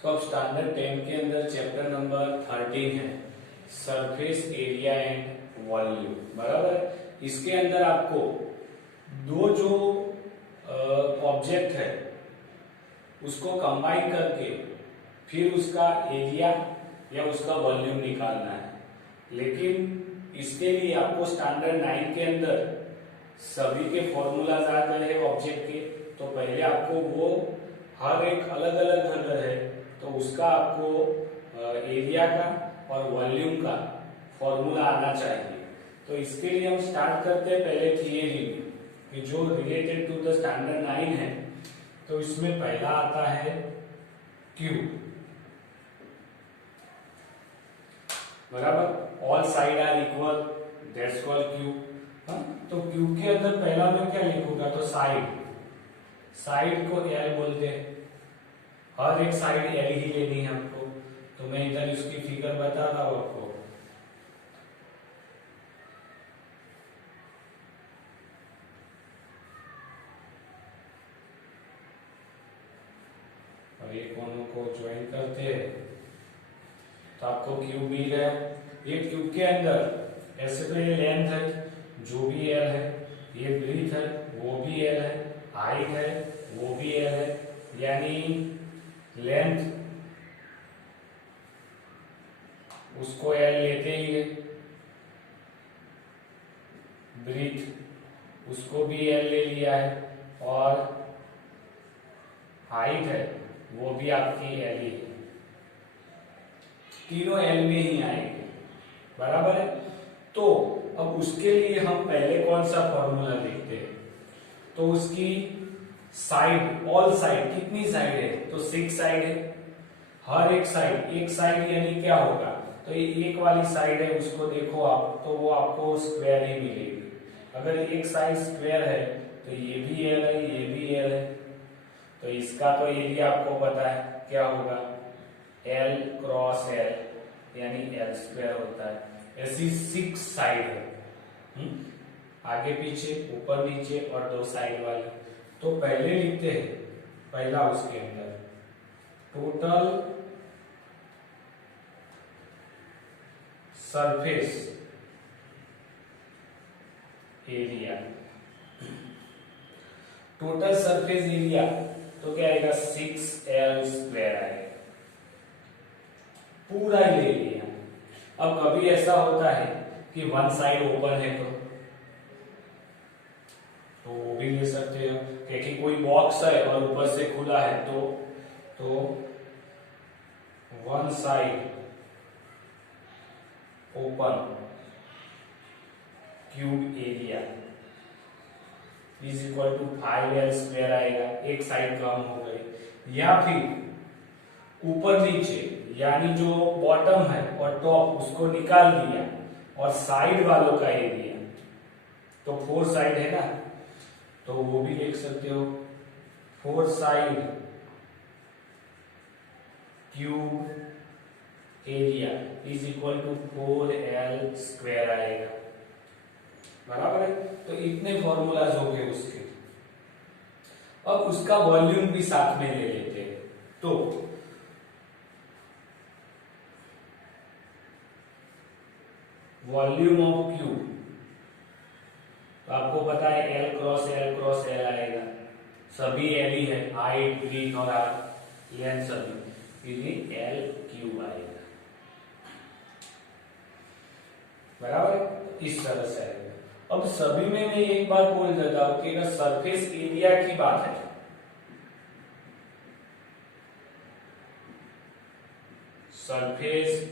तो अब स्टैंडर्ड 10 के अंदर चैप्टर नंबर 13 है सरफेस एरिया एंड वॉल्यूम, बराबर। इसके अंदर आपको दो जो ऑब्जेक्ट है उसको कंबाइन करके फिर उसका एरिया या उसका वॉल्यूम निकालना है। लेकिन इसके लिए आपको स्टैंडर्ड 9 के अंदर सभी के फॉर्मूलाज आ गए हैं ऑब्जेक्ट के, तो पहले आपको वो हर एक अलग अलग अगर है तो उसका आपको एरिया का और वॉल्यूम का फॉर्मूला आना चाहिए। तो इसके लिए हम स्टार्ट करते हैं पहले थियरी में कि जो रिलेटेड टू द स्टैंडर्ड 9 है। तो इसमें पहला आता है क्यू, बराबर। All side are equal, that's called Q. तो क्यू के अंदर पहला मैं क्या लिखूंगा, तो साइड, साइड को एल बोलते हैं। हर एक साइड एल ही लेनी है हमको, तो मैं इधर इसकी फिगर बता रहा हूं आपको। और ये कोनों को ज्वाइन करते हैं तो आपको क्यूब मिल गया। ये क्यूब के अंदर ऐसे तो ये लेंथ है जो भी एल है, ये ब्रीथ है वो भी एल है, हाइट है वो भी एल है, यानी लेंथ उसको एल लेते ही है, ब्रीथ उसको भी एल ले लिया है, और हाइट है वो भी आपकी एल ही है। तीनों एल में ही आएंगे, बराबर है। तो अब उसके लिए हम पहले कौन सा फॉर्मूला देखते हैं, तो उसकी साइड, ऑल साइड कितनी साइड है, तो 6 साइड है। हर एक साइड यानी क्या होगा, तो ये एक वाली साइड है उसको देखो आप, तो वो आपको स्क्वायर ही मिलेगी। अगर एक साइड स्क्वायर है तो ये भी एल है ये भी एल है, तो इसका तो एरिया आपको पता है क्या होगा, एल क्रॉस एल यानी एल स्क्वायर होता है। ऐसी 6 साइड है, आगे पीछे ऊपर नीचे और 2 साइड वाले। तो पहले लिखते हैं पहला उसके अंदर total surface area. Total surface area तो क्या आएगा, 6L स्क्वायर आएगा, पूरा ही ले लिया। अब कभी ऐसा होता है कि वन साइड ओपन है तो वो भी ले सकते हो, क्योंकि कोई बॉक्स है और ऊपर से खुला है तो one side open cube area is equal to 5L square आएगा, एक साइड कम हो गई। या फिर ऊपर नीचे यानी जो बॉटम है और टॉप उसको निकाल दिया और साइड वालों का एरिया, तो 4 साइड है ना, तो वो भी लिख सकते हो 4 side cube area is equal to 4L square आएगा, बराबर है। तो इतने फॉर्मूलाज हो गए उसके। अब उसका वॉल्यूम भी साथ में ले लेते हैं। तो वॉल्यूम ऑफ क्यूब, तो आपको पता है एल क्रॉस एल आएगा, सभी एल ही है, हाइट ब्रीथ और लेंथ सभी, एल क्यूब आएगा, बराबर। इस तरह से आएगा। अब सभी में मैं एक बार बोल देता हूं कि अगर सरफेस एरिया की बात है, सरफेस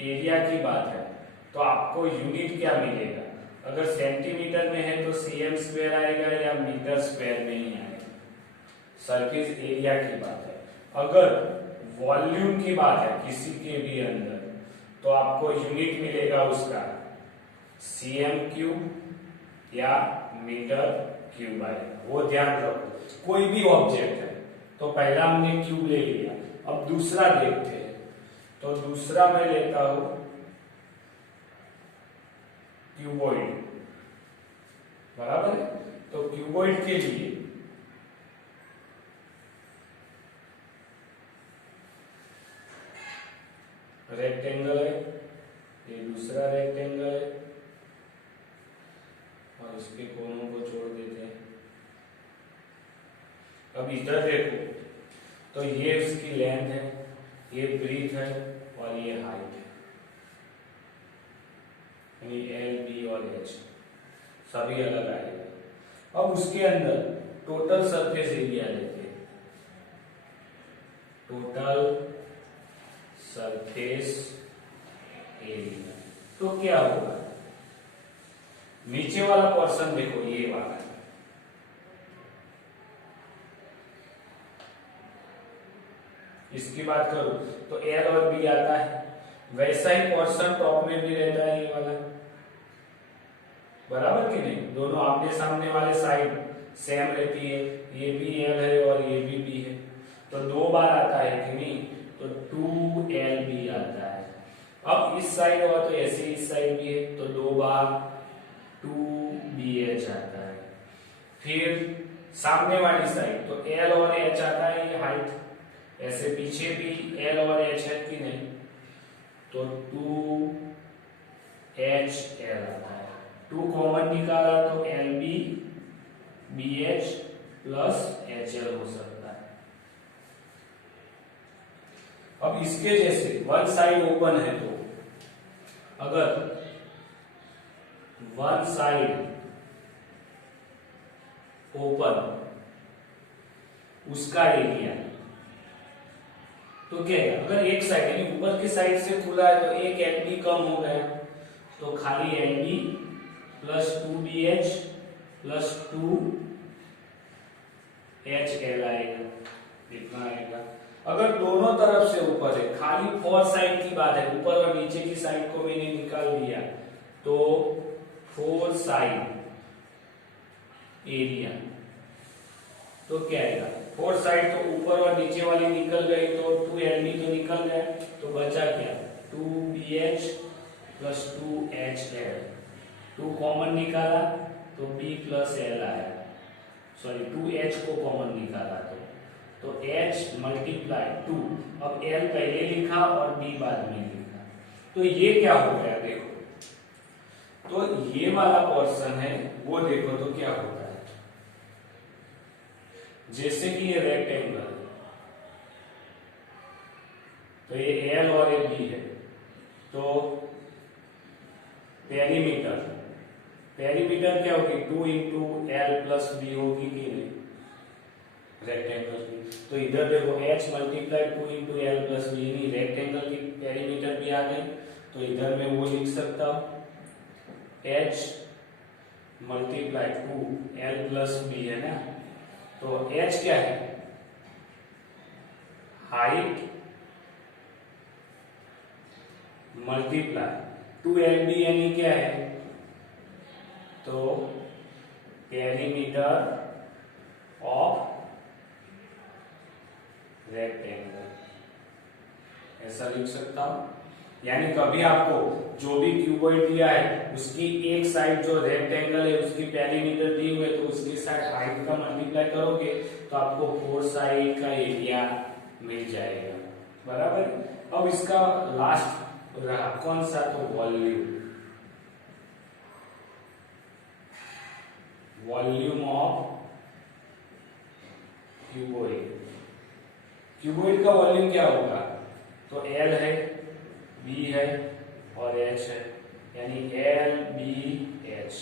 एरिया की बात है तो आपको यूनिट क्या मिलेगा, अगर सेंटीमीटर में है तो cm स्क्वायर आएगा या मीटर स्क्वायर में ही आएगा, सरफेस एरिया की बात है। अगर वॉल्यूम की बात है किसी के भी अंदर तो आपको यूनिट मिलेगा उसका cm क्यूब या मीटर क्यूब आएगा, वो ध्यान रखो। कोई भी ऑब्जेक्ट है तो पहला हमने क्यूब ले लिया, अब दूसरा देखते हैं। तो दूसरा मैं लेता हूं क्यूबॉइड, बराबर है। तो क्यूबॉइड के लिए रेक्टेंगल है, ये दूसरा रेक्टेंगल है और इसके कोनों को जोड़ देते हैं। अब इधर देखो तो ये इसकी लेंथ है, ये ब्रीथ है और ये हाइट है, यानी एल बी और एच सभी अलग आएगा। अब उसके अंदर टोटल सरफेस एरिया लेते हैं, टोटल सरफेस एरिया। तो क्या होगा, नीचे वाला पोर्शन देखो ये वाला है, इसकी बात करूं तो एल और बी आता है, वैसा ही पोर्शन टॉप में भी रहता है ये वाला, बराबर कि नहीं? दोनों आमने सामने वाले साइड सेम रहती है, ये भी एल है और ये भी बी है, तो दो बार आता है कि नहीं? तो 2LB आता है। अब इस साइड हुआ तो ऐसे इस साइड भी है, तो दो बार 2BH आता है। फिर सामने वाली साइड तो L और H आता है, ये हाइट, ऐसे पीछे भी L और H है कि नहीं? तो 2HL आता है। 2 कॉमन निकाला तो LB BH प्लस HL हो सकता है। अब इसके जैसे वन साइड ओपन है, तो अगर वन साइड ओपन उसका एरिया तो क्या है, अगर एक साइड यानी ऊपर की साइड से खुला है तो एक LB कम हो गया, तो खाली LB plus 2BH plus 2HL आएगा, इतना आएगा। अगर दोनों तरफ से ऊपर है, खाली फोर साइड की बात है, ऊपर और नीचे की साइड को मैंने निकाल दिया, तो फोर साइड एरिया तो क्या आएगा, फोर साइड तो ऊपर और नीचे वाली निकल गई, तो 2LB तो निकल गया, तो बचा क्या 2BH प्लस 2HL, 2 कॉमन निकाला तो B प्लस L आया, सॉरी 2H को कॉमन निकाला तो H मल्टीप्लाई 2, अब L पहले लिखा और B बाद में लिखा, तो ये क्या हो गया देखो, तो ये वाला पोर्शन है वो देखो तो क्या होता है, जैसे कि ये रेक्टेंगल तो ये L और ये B है, तो पेरीमीटर क्या होगी 2 इंटू L प्लस B होगी कि नहीं रेक्टेंगल की, तो इधर देखो H multiply 2 into L plus B, यानी रेक्टेंगल की पेरीमीटर भी आ गई, तो इधर मैं वो लिख सकता हूं H multiply 2L plus B है ना, तो H क्या है हाइट मल्टीप्लाई 2LB यानी क्या है, तो पेरीमीटर ऑफ रेक्टेंगल, ऐसा लिख सकता हूं। यानी कभी आपको जो भी क्यूबॉइड दिया है उसकी एक साइड जो रेक्टेंगल है उसकी पेरीमीटर दी हुई है, तो उसकी साइड हाइट का मल्टीप्लाई करोगे तो आपको फोर साइड का एरिया मिल जाएगा, बराबर। अब इसका लास्ट रहा कौन सा, तो वॉल्यूम ऑफ क्यूबॉइड। क्यूबॉइड का वॉल्यूम क्या होगा, तो L है, B है और H है, यानी LBH,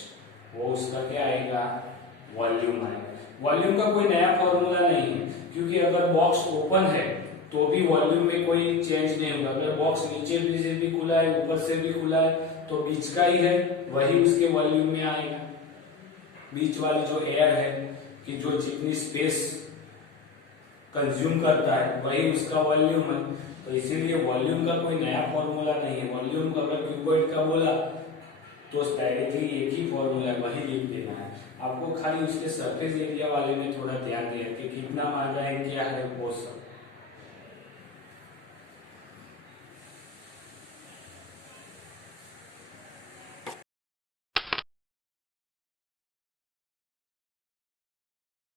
वो उसका क्या आएगा वॉल्यूम आएगा। वॉल्यूम का कोई नया फॉर्मूला नहीं है, क्योंकि अगर बॉक्स ओपन है तो भी वॉल्यूम में कोई चेंज नहीं होगा, अगर बॉक्स नीचे भी से भी खुला है ऊपर से भी खुला है तो बीच का ही है वही उसके वॉल्यूम में आएगा, बीच वाली जो एयर है कि जो जितनी स्पेस कंज्यूम करता है वही उसका वॉल्यूम है, तो इसीलिए वॉल्यूम का कोई नया फॉर्मूला नहीं है। वॉल्यूम का अगर क्यूबॉइड का बोला तो डायरेक्टली एक ही फॉर्मूला वही लिख देना है, आपको खाली उसके सरफेस एरिया वाले में थोड़ा ध्यान दिया कि कितना मात्रा है क्या है वो सब।